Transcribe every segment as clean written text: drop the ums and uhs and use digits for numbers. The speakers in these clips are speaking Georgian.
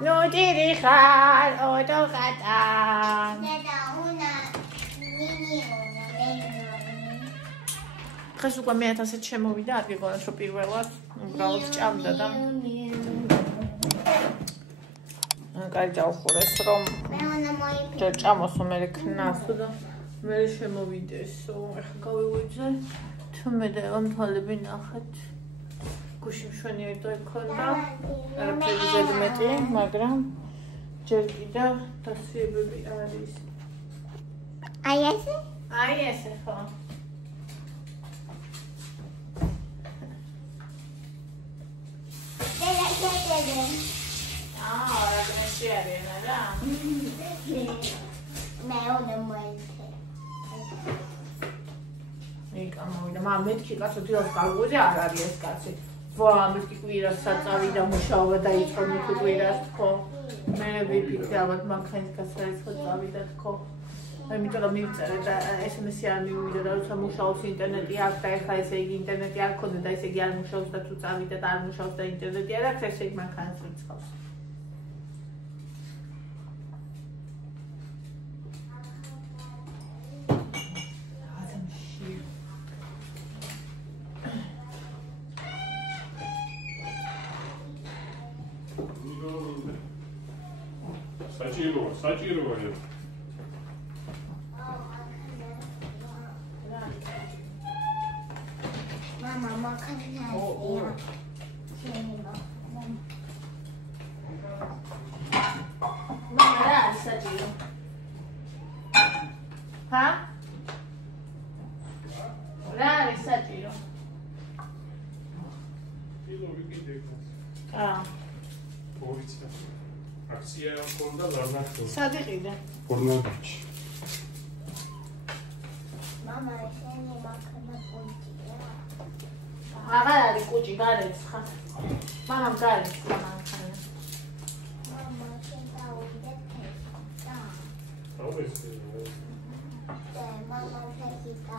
Nu dirihar odogatan. დღეს უკვე მე 1000-ით შემოვიდა, არ გიგონათ რომ პირველად უბრალოდ ჭამდა და კაი დაუხურეს რომ ჯერ ჭამოსო მე ქნას და მე შემოვიდესო. ეხლა გავივიძე თუმე და ამ თვალები ნახეთ. გუში მშვენიერი და იქონდა. არაფერი ზედმეტი, მაგრამ ჯერ კიდევ დასიებები არის. აი ესე? აი ესე ხო. მამ მეთქი კაცო დილას გავუძე არ არის ეს კაცი. ვა მეთქი კვირასაც წავიდა მუშაობა დაიწყო მეთქი კვირას თქო. მე ვიფიქრე ალბათ მანქანის კაცს ხო წავიდა თქო. იმიტომ რომ მივწერე და SMS-ი არ მივიდა და როცა მუშაობს ინტერნეტი აქვს და ეხლა ესე იგი ინტერნეტი არ ქონდა და ესე იგი არ მუშაობს და თუ წავიდა და არ მუშაობს და ინტერნეტი არ აქვს ესე იგი მანქანას რიცხავს. საჭიროა. Mama, makan Mama, რა არის საჭირო? ჰა? რა არის საჭირო? კილო ვიკიდე. ორიცა. აქცია მქონდა ლარნახტო. სად იყიდე? ფორნადაში. Mama, შენი მაქნა პუნტია. აღარ არის კუჭი გარეცხა. მამამ გარეცხა მანქანა. Mama, შენ დაუვიდე ფესტა. დავესე. Mama, ფესტა.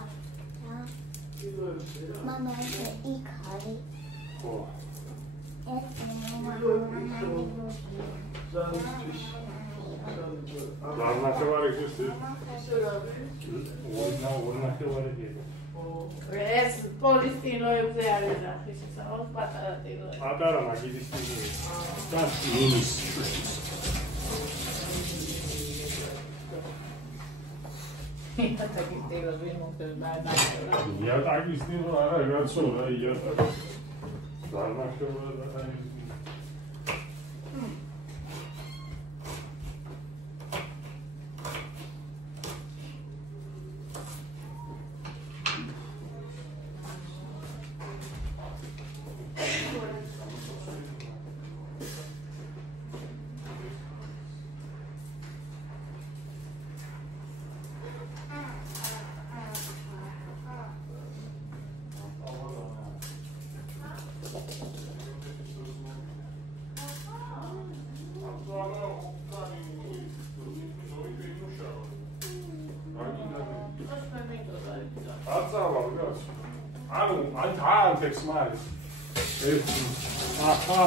Mama, იქ არის. ხო. ეს მამამა ლარნახევარი გუსტი. ორნახევარი. ეს პოლისტილოებზე არის ნახის ესა პატარა ტილოები. პატარა მაგიდის ტილოები. და მინის. იატაკის ტილოები მოხდება და იატაკის ტილო არა გაცოლა იატაკი. ლარნახევარი და აი Smile.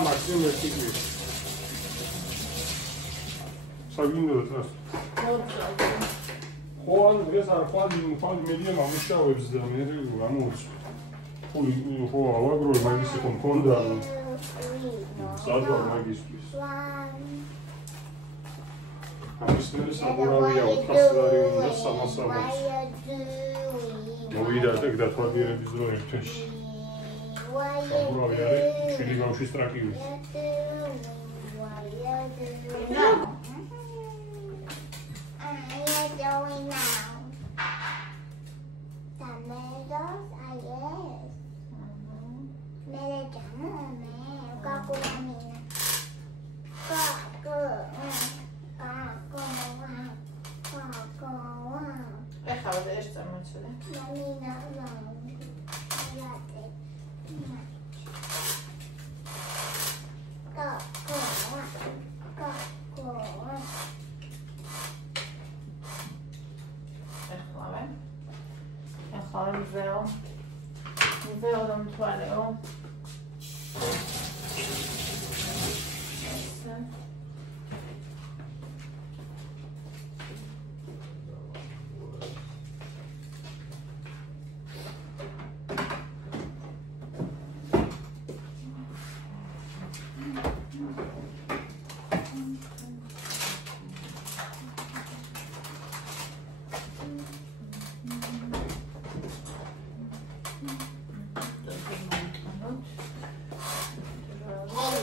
Maxim vertical. Sagino das. Juan, ეს არ Juan medium ამუშავებს და მე გამოც. ხო, ალაგრო მაგის იყო მქონდა. სადღაც მაგისტრის. ამის მე საბურავია 400 ლარი უნდა 360. მოვიდა და გადათვალიერების დრო ერთში. Saburavi are, știi că au și strachiul. Vēl tam toaleo.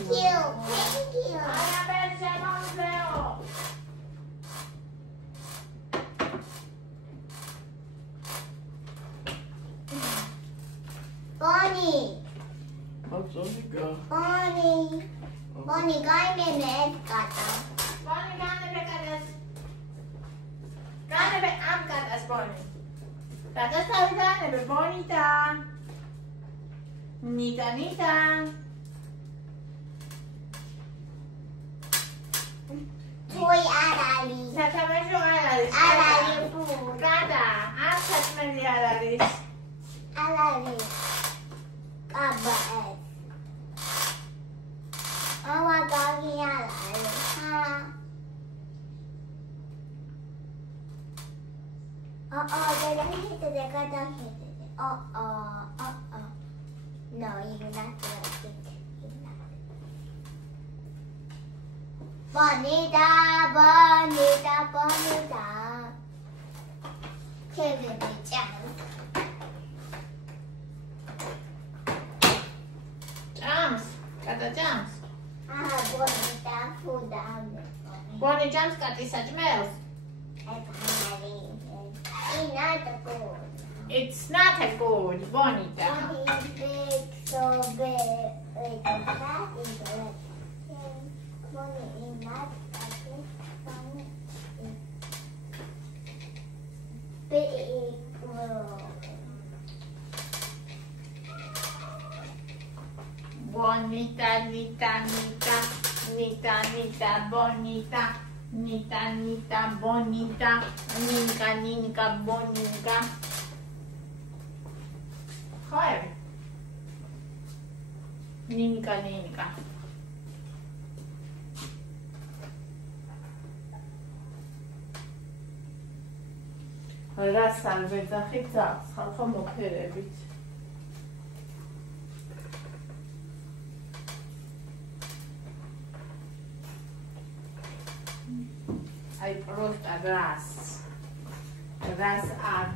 Thank you. Ana perce museo. Bonnie. Monika. Bonnie, kaine net kata. Bonnie, gane be katas. Gane be am katas, Bonnie. Katas tavi gane be Bonita. Nita. Toy arali. Satamesho alaris. Arali food. Gada. Am satmeli alaris. Arali. Kabel. Mama doggy arali. Ha. They hit it. They got hit it. No, you're not gonna hit it. Bonita. Give me a chance. Jams. Kata jams. Bonita, food down. Bonnie jams kati sajmels. It's not a good, Bonita. Bonnie big, so big. Wait, that is red. Bonnie is not Bonnie is big. Bonita, bonita. Nita, bonita. Ninka, bonica. Joder. Ninka. რა სალვეძახი ძახს ხალხო მოფერებით. აი პროსტა რას არ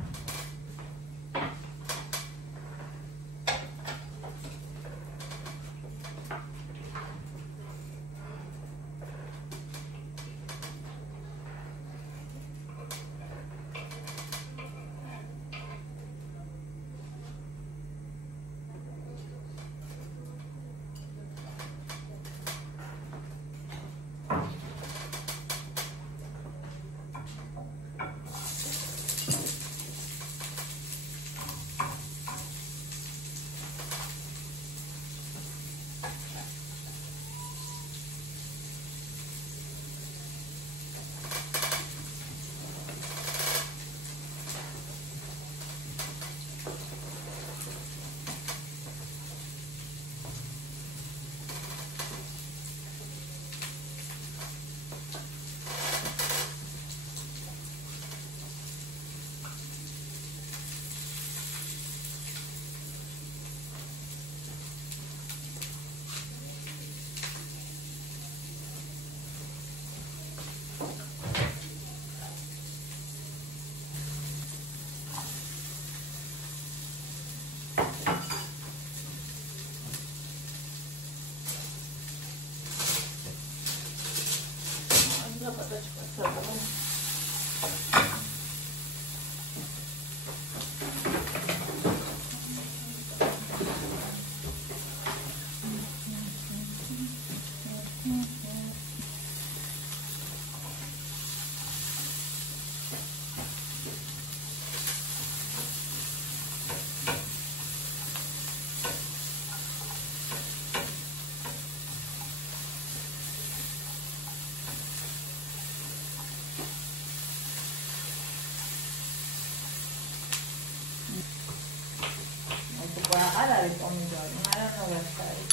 I don't know what size.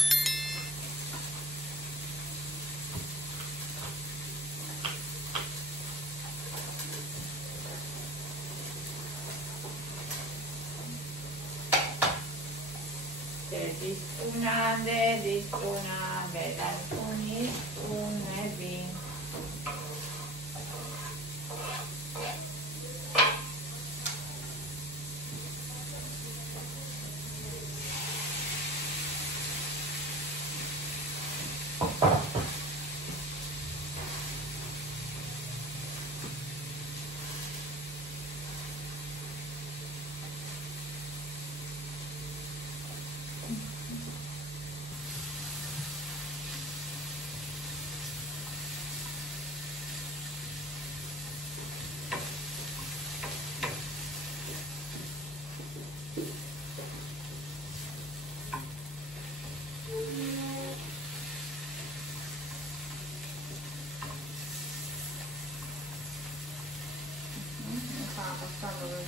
This una, that's un bin.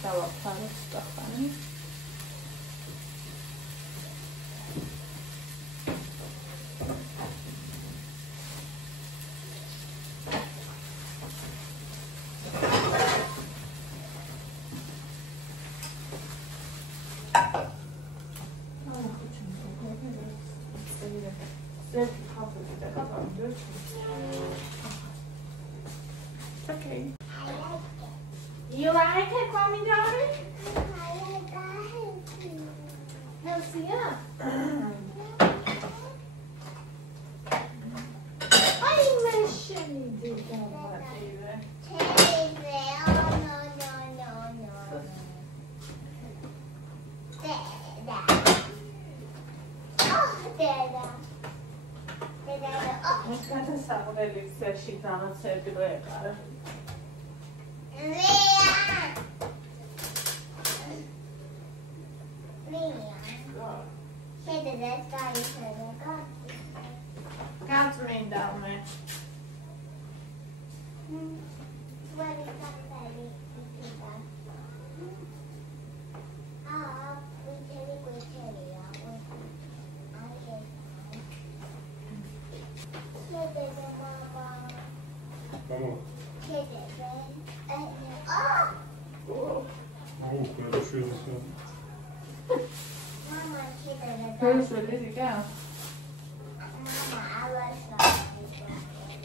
დავაფაროთ სტახანი. Okay. You like it, mommy, darling? No, see ya. I'm mentioning this one, baby. Let's get some of the lipstick she cannot say to the car. Can't rain down there.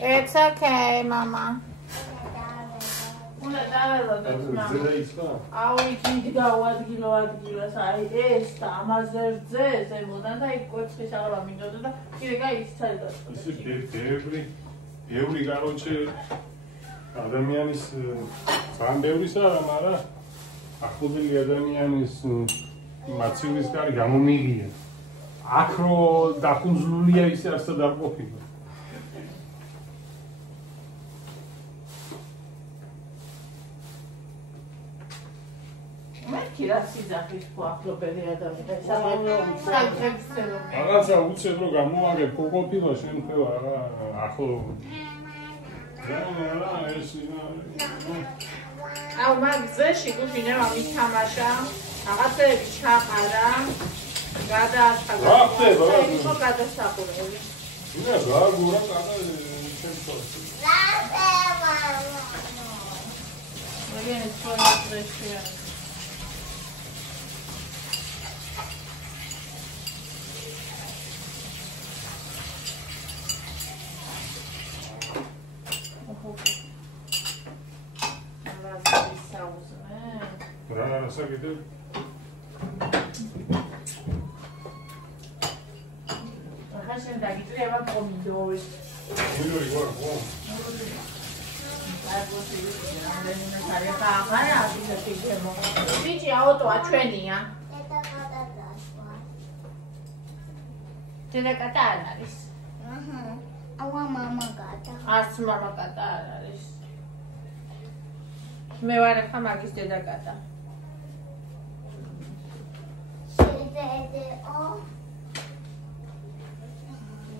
It's okay, Mama. ბევრი კაროჩე ადამიანის ძალიან ბევრისა, მაგრამ ახლობელი ადამიანის მაცივრის კარი გამომიღია. აქ რო დახუნძლულია ისე არსად არ ყოფილა. რაღაცა უცებ რომ გამოაგებ ყოფილა შენ ხევა რა ახლო აუ მაგზეში გუშინე ამითამაშა რაღაცები ჩაყარა გადაასხადა რა ხდება რა იყო გადასახურები ნა გაგურა კადა შემთხვევაში რა ხდება მაგენ სწორია რა საკეთებ? ახლა დაგიწრება პომიდორი. პომიდორი ვარ, ხო? ბიჭი აუტოა ჩვენია. დედა კატა არ არის. აუა მამა კატა. არც მამა კატა არ არის. მე ვარ ახლა მაგის დედა კატა.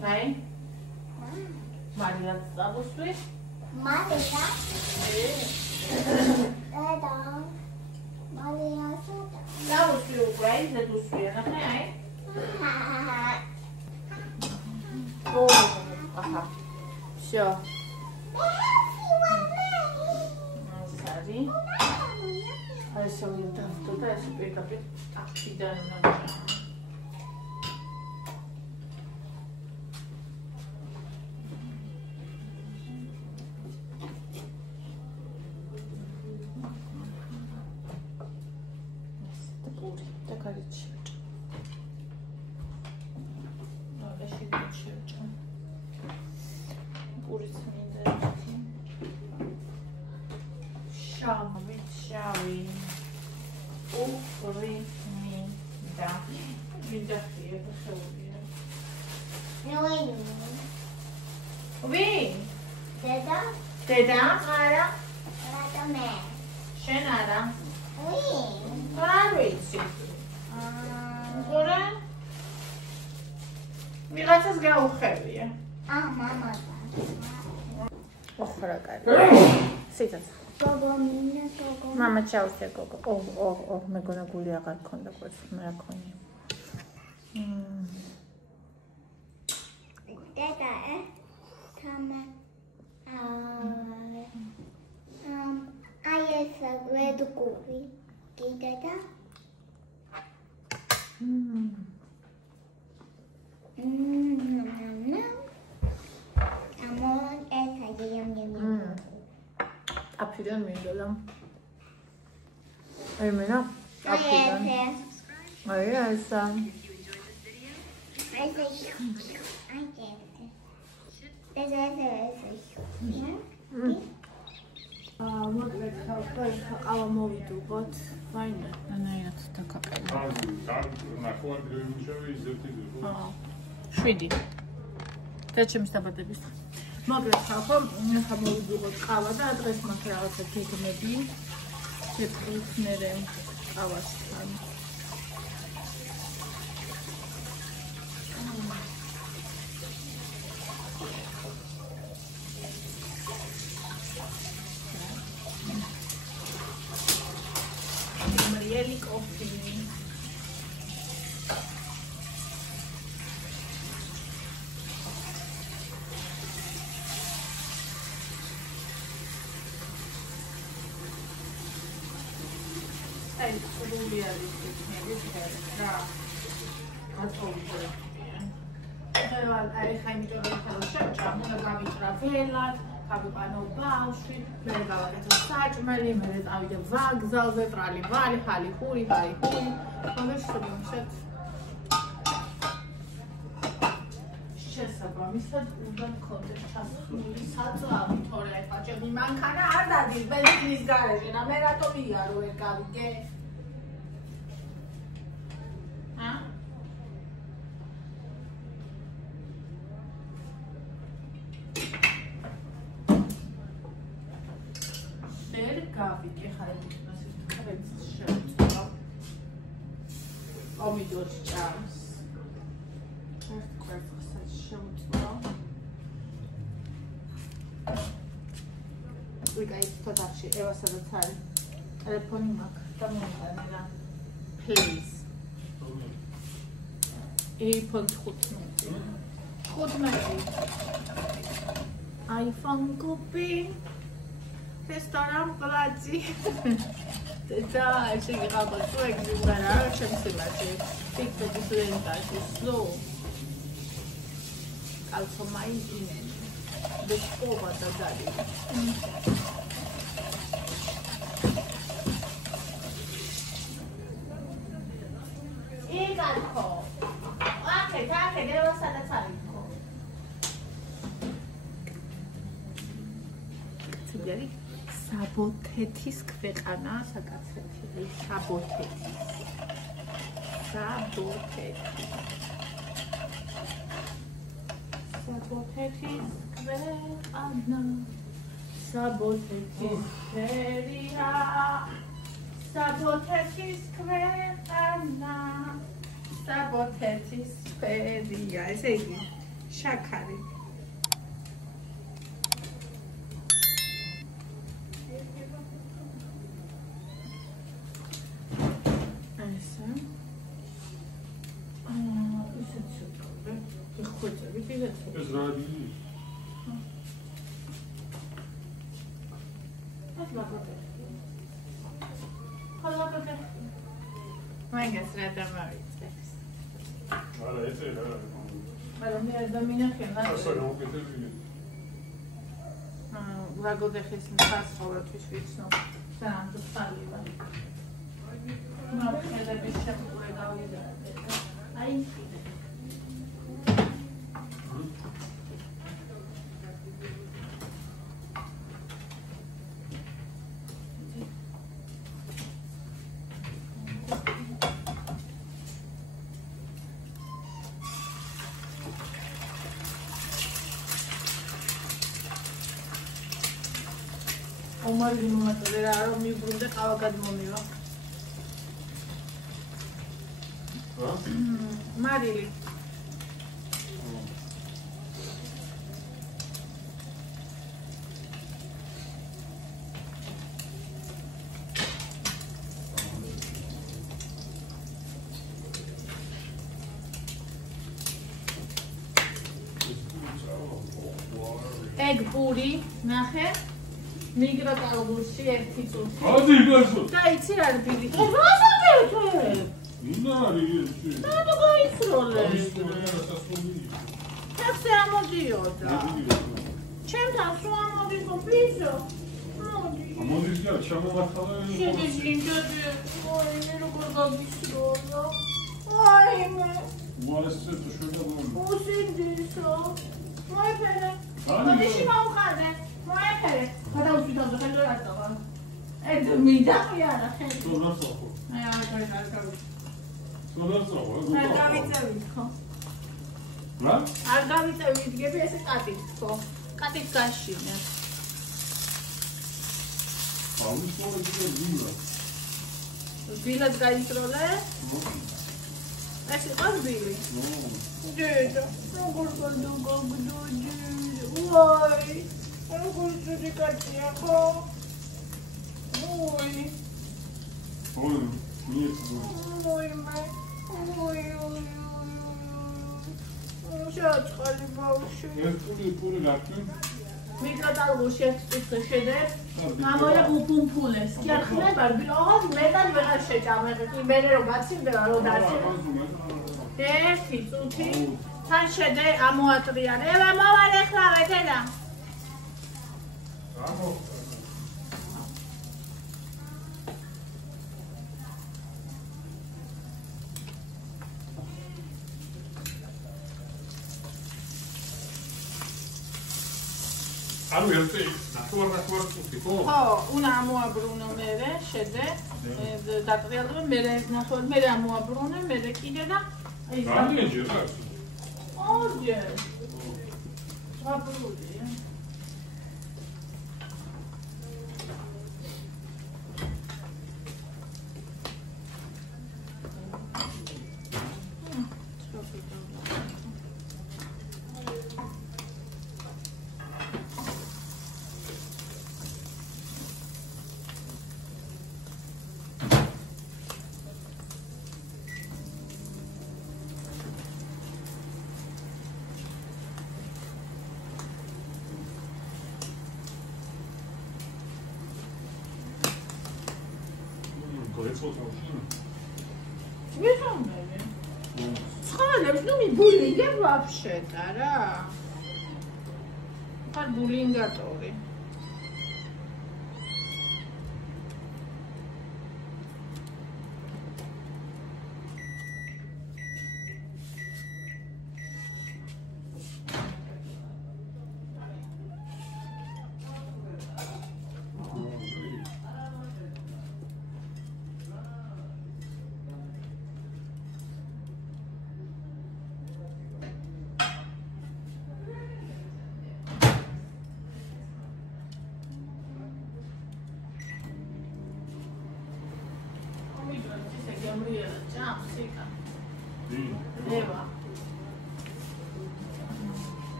Vai? Maria Zabusui? Maria? Dada. Maria Sada. Zabusui ukrai, Zabusui, ai? Oh, aha. Всё. Сади. Ай, сегодня там кто-то себе капит. Ах, пидано на. ვინ? დედა? დედა? არა. რატო მე? შენ არა. ვინ? არ ვიცი. გორა? ვიღაცას გაუხევია. მამა. ოხრა კარი. სიტაც. გოგო მინა გოგო. მამა ჩაუსე გოგო. მეგონა გული აღარ ქონდა კვეთს, მე რა ქონია. დედა თამა აი ეს ვედკუი კიდედა ამონ ეს აიემ აფრიდან მინდოდა აი მენა აფრიდან აი ესა მოკლედ ყავა მოვიდუღოთ ვაინა ნანაირად დაკაყენე შვიდი და ჩემს დაბადების მოკლედ ხალხო ახლა მოვიდუღოთ ყავა და დღეს მაგ რაღაცა გეგმები შეფრით მერე ყავასთან Really coffee. Hey, really, გავიყანო ბავშვი, მე გავაკეთე საჭმელი, მე წავიდე ვაგზალზე, ტრალი ვალი, ხალი ხური, ხალი ხური. მოგეშობათ. შესაბამისად, უნდა მქონდეს ჩასხმული საწვავი, თორე ახლა ჩემი მანქანა არ დადის ბენზინის გარეშე, რა მე რატო ვიარო ვერ გავიგე? გავიგე ხარები მასეთ ხრებს შევწვა პომიდორს ჭამს ერთ კვერცხსაც შევწვა ვიკაი თოდახში ევა სადაც არის ტელეფონი მაქვს და მომყარე რა please iPhone 15 iPhone купи Ресторан плати. Да, еще не работаю, я не знаю, чем снимать. Тик-ток студенташи, сло. Алко мои имени. Без повода дали. И калько. Окей, так, где у вас это царинко? Цибери. საბოთეთის ქვეყანა საკაცეთი საბოთეთი საბოთეთის ქვეყანა საბოთეთის ფერია საბოთეთის ქვეყანა საბოთეთის ფერია ესე იგი შაქარი ეს რა არის? ეს ლაპოტე. ხალაპოტე. მაინც რა დამავიწყებს. არა, ესე რა. მაგრამ მე ადამიანები რა. ასე გაუკეთებია. ვაგოდეხის მსახურთვის ვიცნობ. ძალიან დოხალია. მაგალითად შეყურე გავიდა. აი ომარი მომაწოდე რა რომ მიუბრუნდე ყავა გადმომივა. მარილი. ეგ პური, ნახე. მიგრა კალბურში ერთი წუთი. ადი გასო. და იცი რა ბილი. რასაკეთე? ინა რიგი. და გაიცროლე. თახზე ამოდიოდა. ჩემთან სულ ამოდიყო ბიჭო. ამოდის და ჩამოვახალე. შეგვიძლია ორი მე როგორ გაგიცროლა. აიმე. უასე თუ შეგაბო. უსინდისო. მოიფერე. მოდიში მოვხარდე. მოიფერე. გადავწვიდავ და ხელზე რატოვა. ეს მიდაყი არა ხელზე. სონასახო. არ გავიწევით ხო? რა? არ გავიწევით, დგები ესე კატით ხო? კატით გაშინე. აუნის მოვიძე ვილა. ვილად გაიწროლე? ეს იყო ვილი. ჯეჯა, როგორ გაგდუგდუჯი. ვაი, როგორ ძუდი კაცია ხო? ой. ой, нет. ой, май. ой. Შეაწყალი ბავშვი. ეს პური რაკი? მიკროტალღურში ერთ შედე. გამოია უფუნფულეს. კი არ ხდება, ბილოღად მეტად ვეღარ შეჭამე. მე რომ გაცივდება რომ დაცივ. ერთი წუთი. თან შედე ამოატრიალე. ება მოვარე ხლავე დედა. ამო ანუ ერთი ნახევარ წუთი ხო? ხო, უნდა ამოაბრუნო მერე, შედე, დატრიალდება, მერე ნახევარ, მერე ამოაბრუნე, მერე კიდე და აი ეს. რამდენჯერ რა? ორჯერ. აბრუნე. Ну, ми буллинга вообще-то, да. Пар буллингаторы.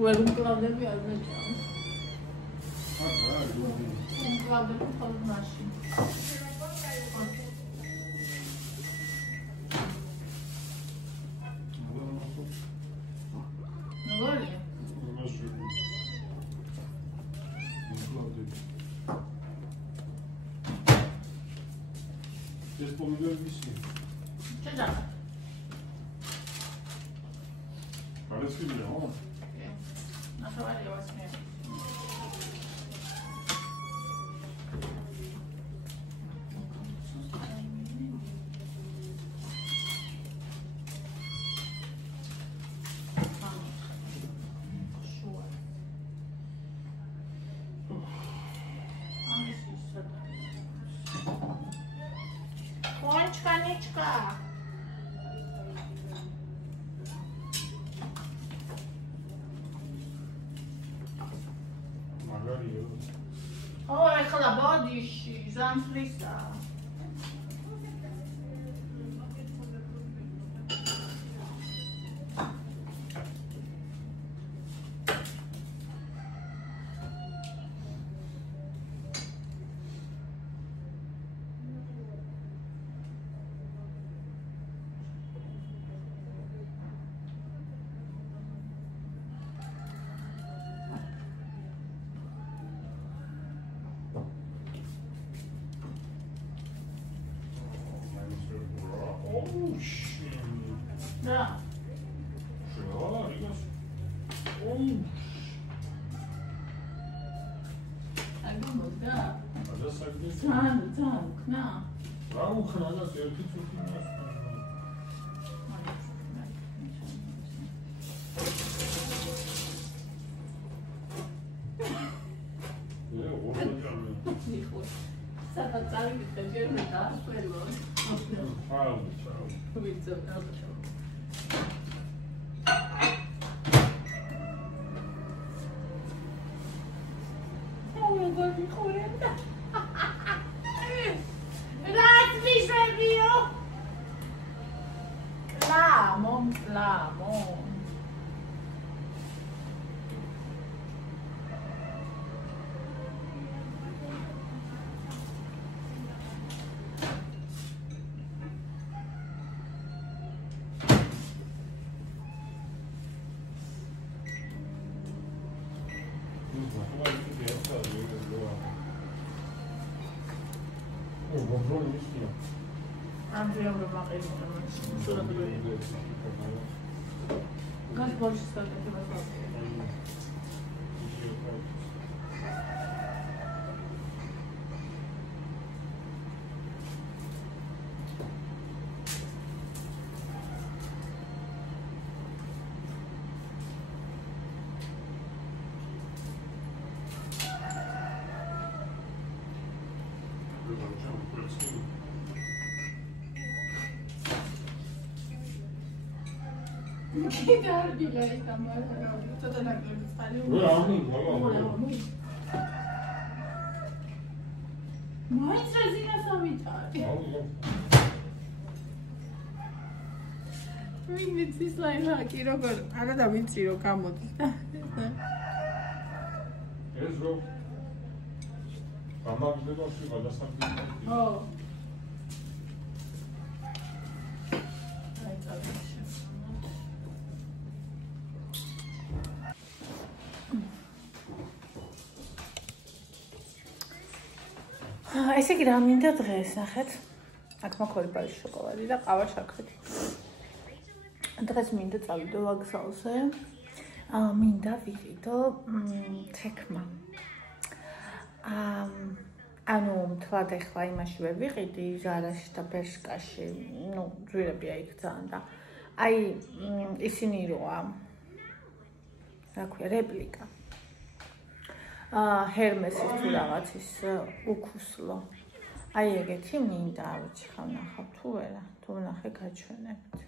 Well, un problema al vecchio. Un problema con il macchina. Non voglio? Jest pomidor wisi. C'è già. Ale chwilę, o. Na to ładnie właśnie. Sure. არიო. ო, ეხლა ბოდიში, ზამთრისა. Да. Что, Ригас? Да. А за сагдес? Да. Рау хранас ერთი წუთი მას. Sada cari che ti viene da quello. Ciao. Comincio a Lamo. Andrea lo va a solo per lui. Gas больше стало это вопрос. Кида арбилай там, кто-то так говорит, Вы амин, Май зазина самитари. Μην ვიცის ლაიჰაკი როგორ არა და ვიცი რომ გამოდის და ეს რო გამაგდებაში გადასახდები. ო აი წავიდე. ესე იგი რა მინდა დღეს ნახეთ აქ მოხდება შოკოლადი და ყავა შაქრით დღეს მინდა წავიდო ვაგზალზე მინდა ვიყიდო თექმა ანუ თლად ახლა იმაში ვერ ვიყიდი ზარაში და ბერშკაში ნუ ძვირები აიქ ძალიან და აი ისინი როა რა ქვია რეპლიკა ჰერმესის თუ რაღაცის უქუსლო. აი ეგეთი მინდა, ვიცი ხა ნახავ თუ ვერა, თუ ნახე გაჩვენებთ.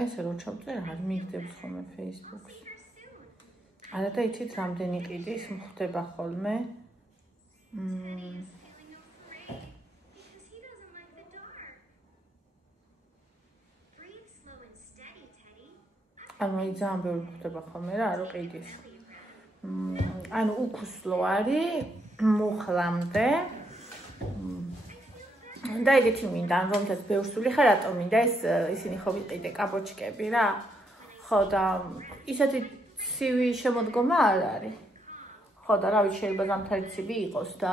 ეს რო ჩავწერე, არ მიგდებს ხოლმე Facebook-ს. არა და იცით რამდენი ყიდის მხდება ხოლმე ანუ ძალიან ბევრი მხდება ხოლმე რა რო ყიდის ანუ უქუსლო არის მუხლამდე და ეგეთი მინდა ან რომელსაც ბევრსული ხარ რატომ მინდა ეს ისინი ხო ვიყიდე კაბოჩკები რა ხო და ისეთი ცივი შემოდგომა არ არის. ხო და რა ვიცი შეიძლება ზამთარი ცივი იყოს და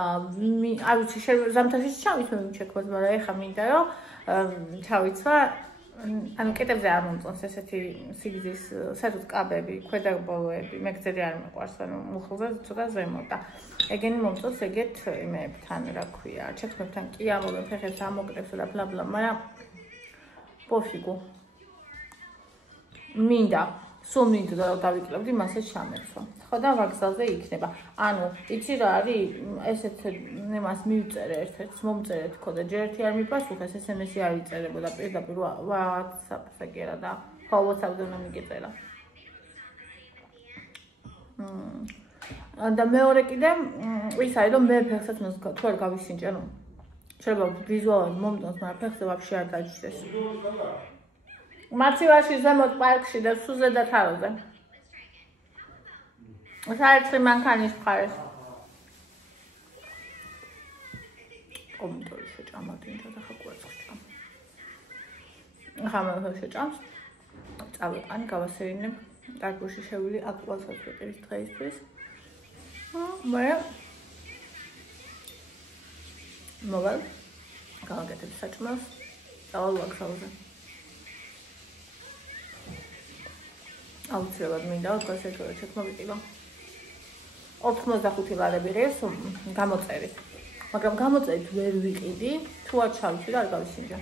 არ ვიცი შეიძლება ზამთარშიც ჩავიცვე მიმჩექვას, მაგრამ ეხა მინდა რომ ჩავიცვა ანუ კეტებზე არ მომწონს ესეთი სიგრძის საერთოდ კაბები, ქვედაბოლოები, მეგზერი არ მიყვარს, ანუ მუხლზე ცოტა ზემო და ეგენი მომწონს ეგეთ იმეებთან, რა ქვია, ჩექმებთან კი ამობენ ფეხებს ამოკრებს და ბლა-ბლა, მაგრამ პოფიგუ. მინდა სულ მინდოდა რომ დავიკლებდი მასე ჩამეცვა. ხო და ვაგზალზე იქნება. ანუ იცი რა არის ესეთ იმას მივწერე ერთ-ერთს მომწერეთ ხო და ჯერ ერთი არ მიპასუხეს SMS-ი არ იწერებოდა პირდაპირ WhatsApp-ზე კი არა და ხო WhatsApp-ზე უნდა მიგეწერა. და მეორე კიდე ის არის რომ მე ფეხსაც თუ არ გავისინჯე რომ შეიძლება ვიზუალურად მომდონს მაგრამ ფეხზე ვაფშე არ დაჯდეს. მაცივაში ზემოთ პარკში და სუზე და თაროზე. საერთოდ მანქანის მხარეს. კომენტარი შეჭამა დინჯა და ხაკუაცხ ჭამ. ხამალ შეჭამს. წავიყან გავასერინებ. დარბოში შევილი აკუაცხ ვიყირის დღეისთვის. მე მოვალ გავაკეთებ საჭმელს. დავალ ვაგზალზე. აუცილებლად მინდა თქვას ერთგვარ ჩეკმოვიყიდო. 85 ლარები ღირს გამოწერით. მაგრამ გამოწერით ვერ ვიყიდი, თუ არ ჩავიჭი და არ გავისინჯა.